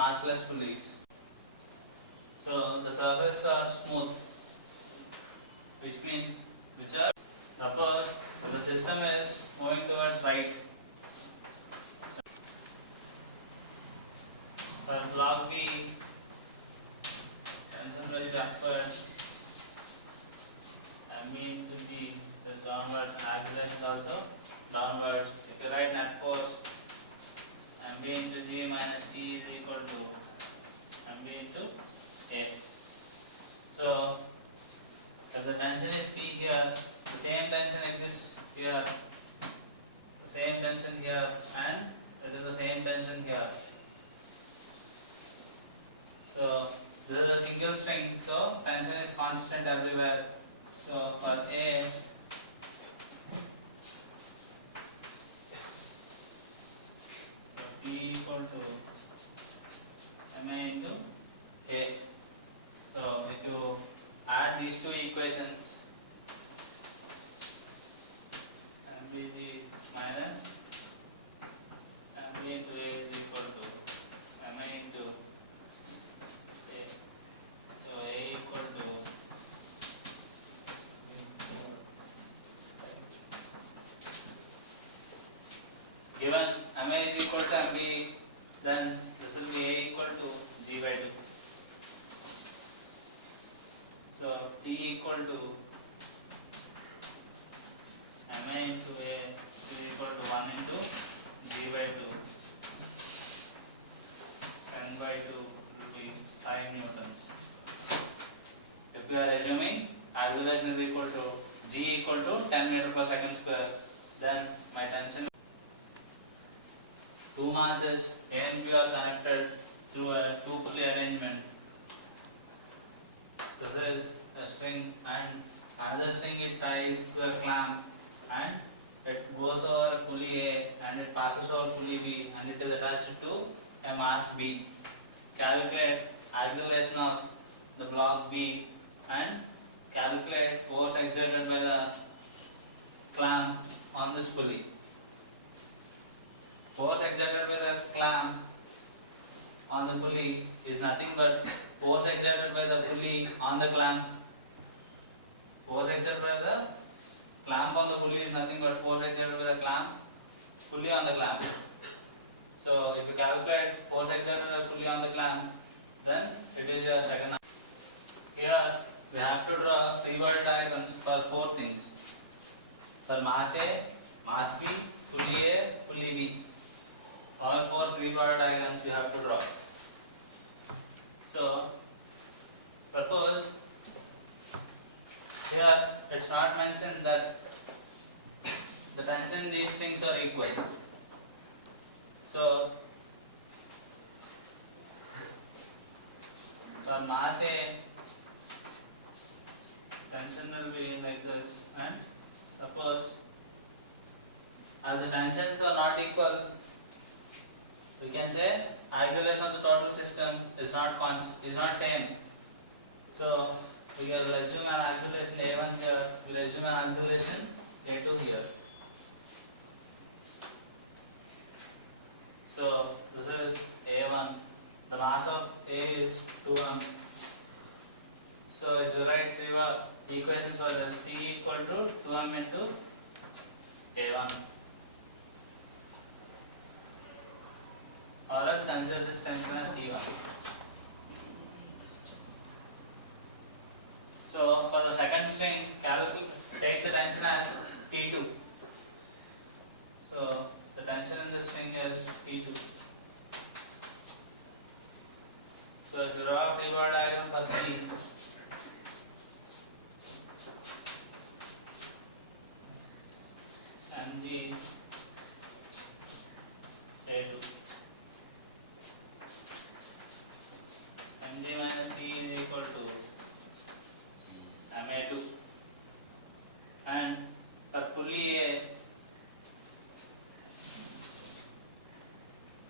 massless pulleys. So the surfaces are smooth, which means suppose the system is moving towards right. For block B, tension will be upward, and mean to be the downward, and acceleration also downward. If you write net force, mb into g minus t is equal to mb into a. So if the tension is T here, the same tension exists here, the same tension here, and it is the same tension here. So this is a single string, so tension is constant everywhere. So for A, so T equal to MA into A. So if you add these two equations, MBG minus MB into A is equal to MA into A. So A equal to given MA is equal to MB, then this will be A equal to G by 2. So T equal to MA into A is equal to 1 into G by 2. 10 by 2 will be 5 newtons. If we are assuming acceleration is equal to G equal to 10 meter per second square, then my tension, two masses A and B are connected through a two pulley arrangement. This is a string and another string is tied to a clamp, and it goes over pulley A and it passes over pulley B and it is attached to a mass B. Calculate acceleration of the block B and calculate force exerted by the clamp on this pulley. Force exerted by the clamp on the pulley is nothing but force exerted by the pulley on the clamp. Force exerted by the clamp on the pulley is nothing but force exerted by the clamp pulley on the clamp. So if you calculate force exerted by the pulley on the clamp, then it is your second. Here we have to draw free body diagrams for four things. For mass A, mass B, pulley A, pulley B. All four free body diagrams you have to draw. So suppose here it's not mentioned that the tension in these strings are equal. So for mass A, tension will be like this, and suppose as the tensions are not equal, we can say acceleration of the total system is not same. So we will assume an acceleration A1 here, we will assume an acceleration A2 here. So this is A1, the mass of A is 2m. So if you write the equations for this, T equal to 2m into A1, or else consider this tension as T1. So for the second string, take the tension as T2. So the tension in this string is T2. So if you draw a free body diagram for T, mg A2, mg minus T is equal to ma2, and for pulley A,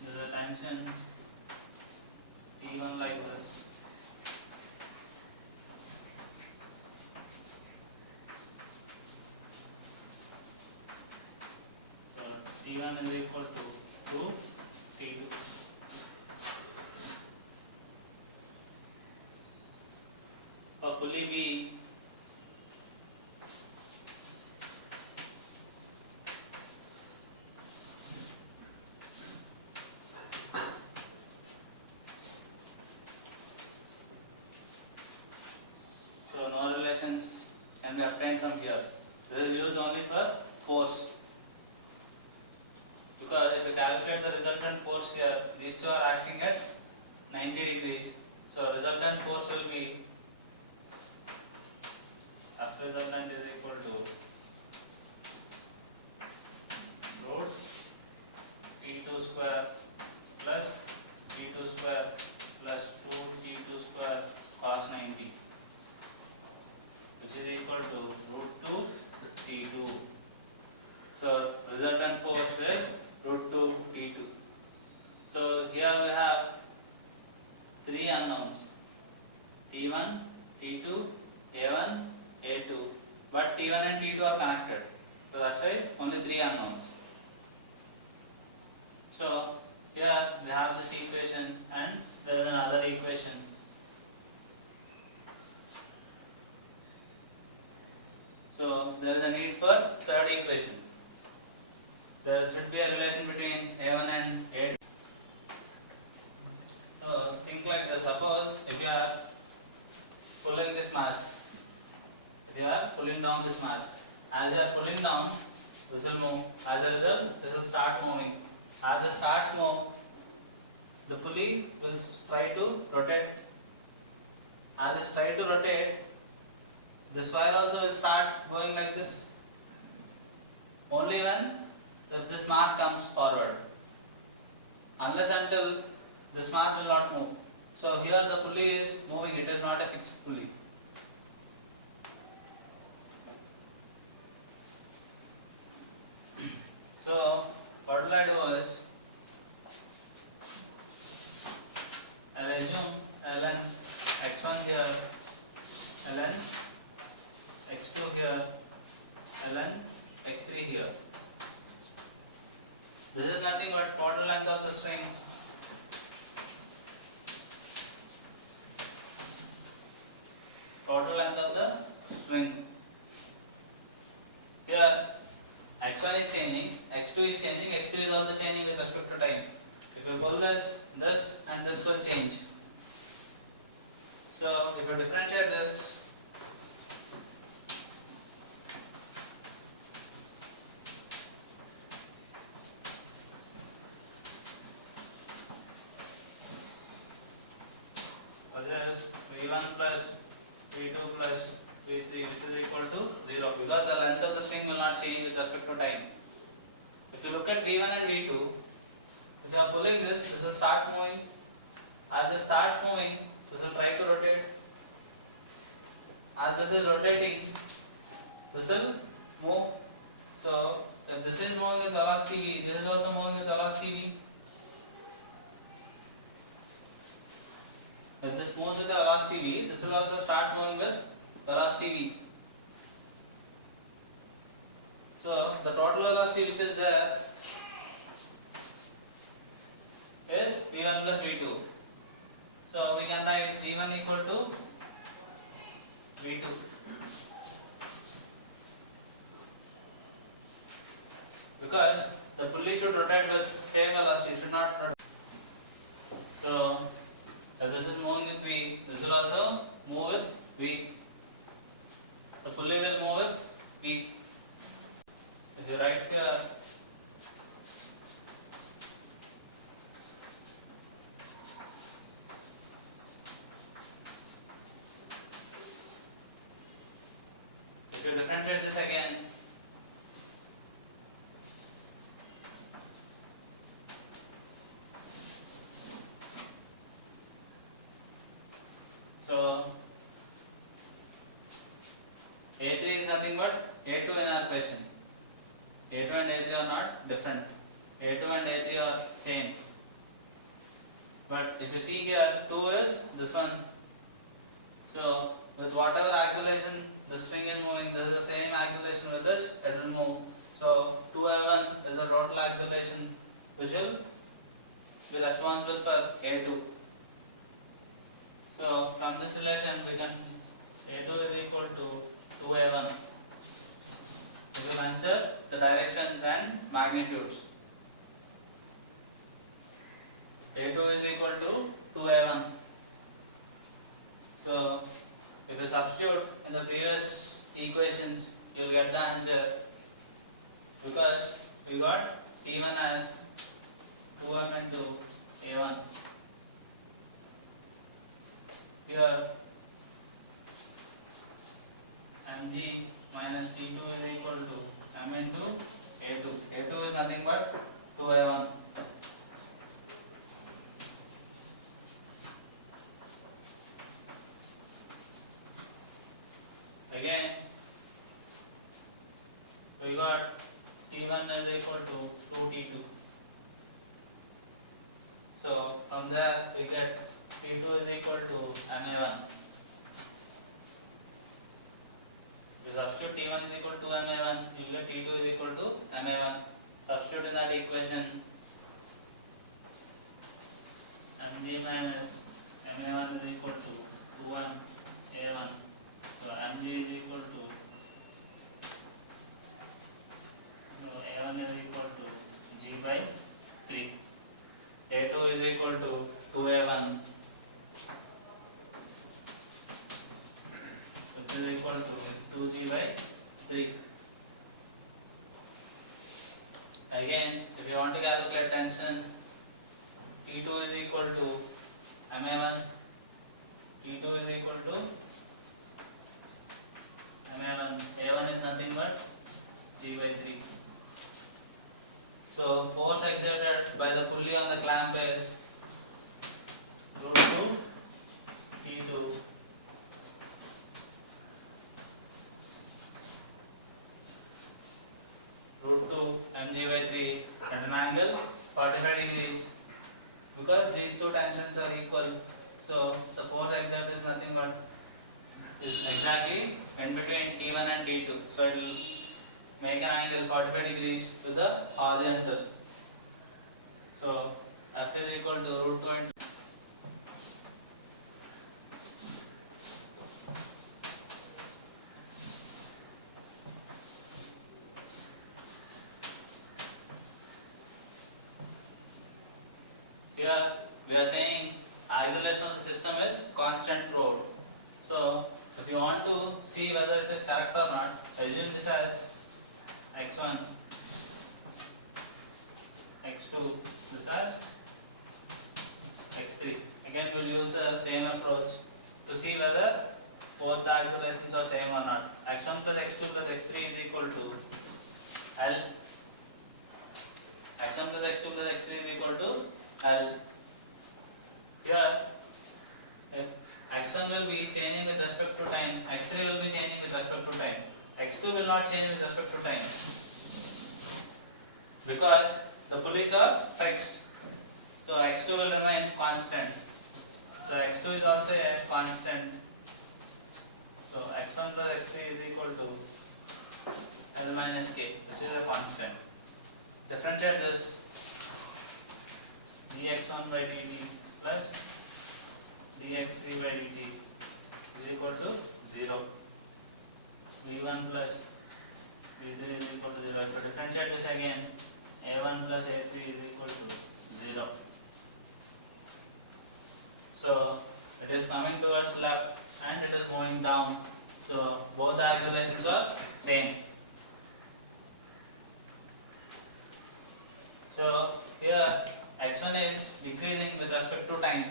there is a tension T1 like this. So T1 is equal to 2 T2. pulley B so no relations can be obtained from here. This is used only for force. Because if you calculate the resultant force here, these two are acting at 90 degrees. So resultant force will be F resultant is equal to root T2 square plus T2 square plus 2T2 square cos 90, which is equal to root 2 T2. So resultant force is root 2 T2. So here we have three unknowns, T1, T2, A1, A2, but T1 and T2 are connected. So that's why only three unknowns. So here we have this equation and there is another equation. So there is a need for third equation. There should be a relation between A1 and A2. So think like this. Suppose if you are pulling this mass, if you are pulling down this mass, as you are pulling down, this will move. As a result, this will start moving. As it starts move, the pulley will try to rotate. As it tries to rotate, this wire also will start going like this. Only when if this mass comes forward. Unless until this mass will not move. So here the pulley is moving, it is not a fixed pulley. So what will I do is, I will assume ln x1 here, ln x2 here, ln x3 here. This is nothing but total length of the string Here x1 is changing, x2 is changing, x3 is also changing with respect to time. If you pull this and this will change. So if you differentiate this, this v1 plus v2 plus v3 which is equal to 0 because the length of the string will not change with respect to time. If you look at v1 and v2, if you are pulling this will start moving. As it starts moving, this will try to rotate. As this is rotating, this will move. So if this is moving with velocity v, this is also moving with velocity v. If this moves with the velocity v, this will also start moving with velocity v. So the total velocity which is there is v1 plus v2. So we can write v1 equal to v2. Because the pulley should rotate with same velocity, should not rotate. So if this is moving with v, this will also move with v. The pulley will move with v. If you write here, if you differentiate this again, so A3 is nothing but A2 in our equation. A2 and A3 are not different. A2 and A3 are same. But if you see here, 2 is this one. So with whatever acceleration the string is moving, there is the same acceleration with this, it will move. So 2I1 is the total acceleration which will be responsible for A2. So from this relation we can A2 is equal to 2A1. If you consider the directions and magnitudes, A2 is equal to 2A1. So, if you substitute in the previous equations, you will get the answer, because we got T1 as 2M into A1. Here, mg minus T2 is equal to m into A2. A2 is nothing but 2A1. Again, we got T1 is equal to 2T2. So, from there we get T2 is equal to MA1. We substitute T1 is equal to MA1, you will get T2 is equal to MA1. Substitute in that equation, mg minus MA1 is equal to 2M A1. So, mg is equal to, so A1 is equal to g by 3. A2 is equal to 2A1, which is equal to 2g by 3. Again, if you want to calculate tension, T2 is equal to MA1, T2 is equal to MA1, A1 is nothing but g by 3. So, force exerted by the pulley on the clamp is root 2 T2 root 2 mg by 3 at an angle 45 degrees. Because these two tensions are equal, so the force exerted is nothing but is exactly in between T1 and T2. So it will make an angle 45 degrees to the horizontal. So F is equal to root 2 into. Here we are saying acceleration of the system is constant throughout. So if you want to see whether it is correct or not, assume this as x1, x2, this as x3. Again we will use the same approach to see whether both the accelerations are same or not. x1 plus x2 plus x3 is equal to L. x1 plus x2 plus x3 is equal to L. Here, if x1 will be changing with respect to time, x3 will be changing with respect to time. x2 will not change with respect to time, because the pulleys are fixed. So x2 will remain constant. So x2 is also a constant. So x1 plus x3 is equal to L minus k, which is a constant. Differentiate this, dx1 by dt plus dx3 by dt is equal to 0. v1 plus v3 is equal to 0. So differentiate this again, a1 plus a3 is equal to 0. So it is coming towards left and it is moving down. So both the accelerations are same. So here x1 is decreasing with respect to time,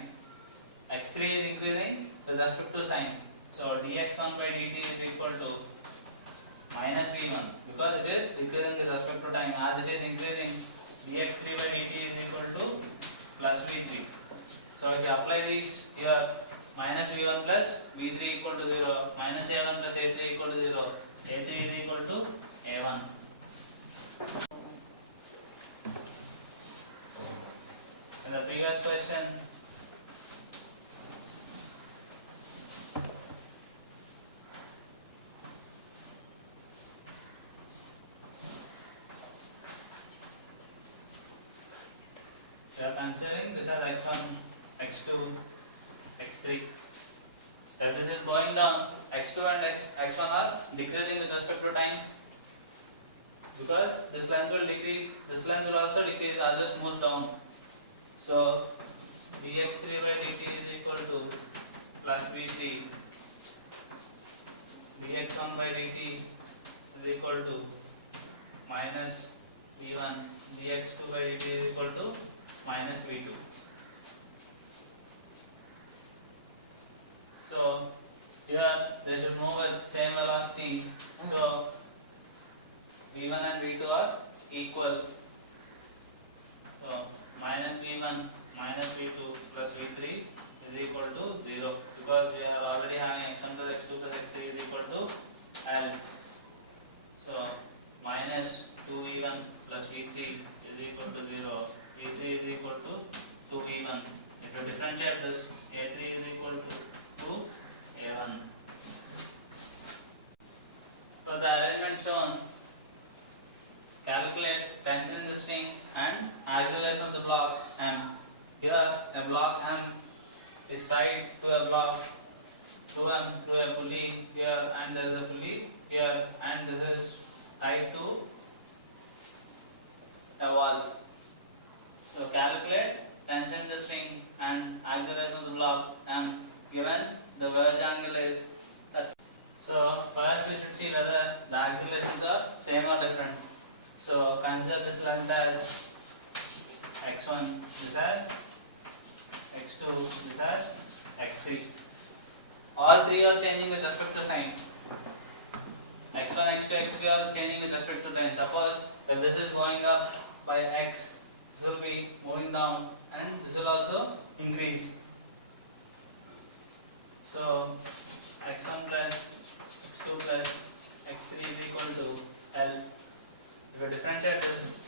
x3 is increasing with respect to time. So dx1 by dt is equal to minus v1, because it is decreasing with respect to time. As it is increasing, dx3 by dt is equal to plus v3. So if you apply these here, minus v1 plus v3 equal to 0, minus a1 plus a3 equal to 0, a3 is equal to a1. In the previous question, we are considering this as x1, x2, x3. If this is going down, x2 and x1 are decreasing with respect to time, because this length will decrease, this length will also decrease as it moves down. So dx3 by dt is equal to plus v3, dx1 by dt is equal to minus v1, dx2 by dt is equal to minus v2. So here they should move at same velocity. So v1 and v2 are equal. So minus v1 minus v2 plus v3 is equal to 0, because we are already having x1 plus x2 plus x3 is equal to L. So minus 2v1 plus v3 is equal to 0. v3 is equal to 2v1. If you differentiate this, a3 is equal to 2a1. For the arrangement shown, calculate tension in the string and acceleration of the block M. Here a block M is tied to a block 2M through a pulley here, and there is a pulley here, and this is tied to a wall. So calculate tension in the string and acceleration of the block M given the verge angle is 30. So first we should see whether the accelerations are same or different. So consider this length as x1, this as x2, this as x3. All three are changing with respect to time. x1, x2, x3 are changing with respect to time. Suppose if this is going up by x, this will be moving down, and this will also increase. So x1 plus x2 plus x3 is equal to L. If you differentiate this,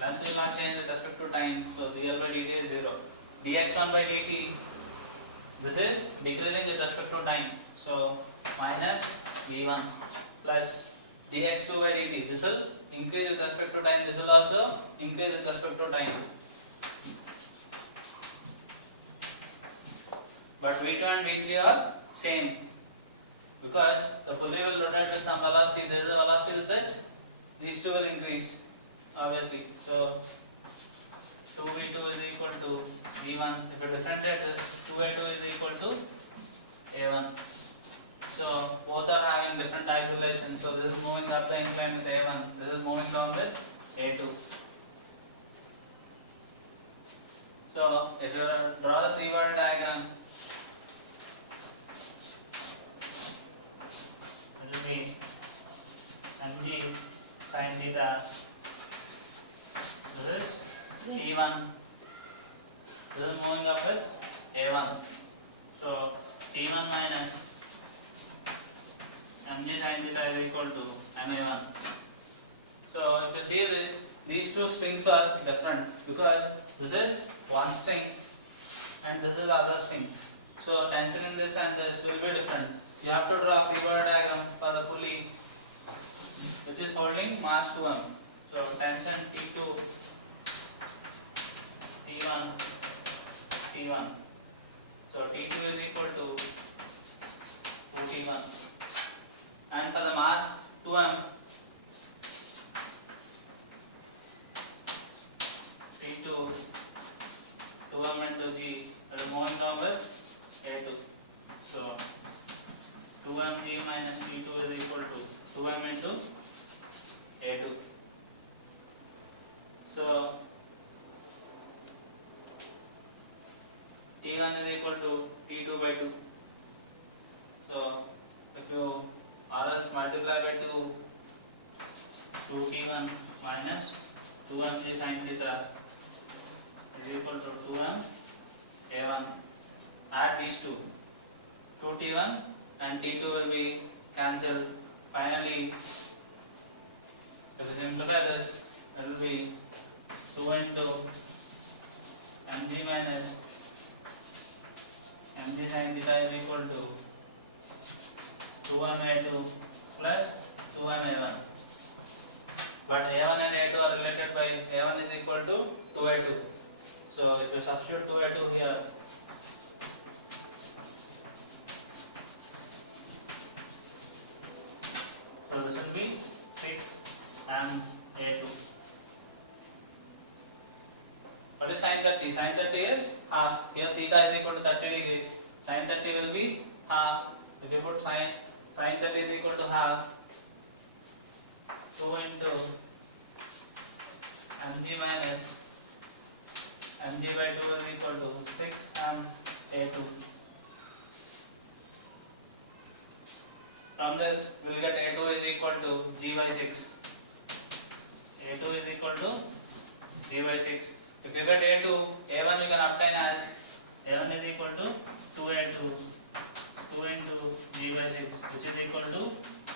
length will not change with respect to time, so dl by dt is 0. dx1 by dt, this is decreasing with respect to time, so minus v1 plus dx2 by dt, this will increase with respect to time, this will also increase with respect to time. But v2 and v3 are same, because the pulley will rotate with some velocity, there is a velocity with which these two will increase, obviously. So 2v2 is equal to v1. If you differentiate this, 2a2 is equal to a1. So both are having different accelerations. So this is moving up the incline with a1, this is moving down with a2. So if you draw the three-body diagram, it will be mg sin theta. This is e1. This is moving up with a1. So t1 minus mg sin theta is equal to ma1. So if you see this, these two strings are different, because this is one string and this is other string. So tension in this and this will be different. You have to draw a free-body diagram for the pulley which is holding mass 2m. So tension T2, T1, T1. So T2 is equal to 2T1. And for the mass 2m, T2, 2m into g, it is moving down with A2. So 2mg minus T2 is equal to 2m into A2. So T1 is equal to T2 by 2. So if you or else multiply by 2T1 minus 2mg sin theta is equal to 2m A1. Add these two. 2T1 and T2 will be cancelled. Finally, if you simplify this, it will be 2 into mg minus mg sin theta is equal to 2m A2 plus 2m A1. but A1 and A2 are related by A1 is equal to 2A2. So if you substitute 2A2 here, so this will be 6 and A2. What is sin 30? Sin 30 is half. Here theta is equal to 30 degrees. Sin 30 will be half. If you put sin 30 is equal to half, 2 into mg minus mg by 2 is equal to 6 m A2. From this we will get A2 is equal to g by 6. A2 is equal to g by 6. If you get A2, A1 you can obtain as A1 is equal to 2A2, 2 into g by 6, which is equal to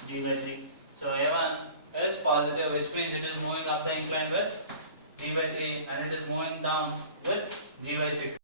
g by 3. So A1 is positive, which means it is moving up the incline with g by 3 and it is moving down with g by 6.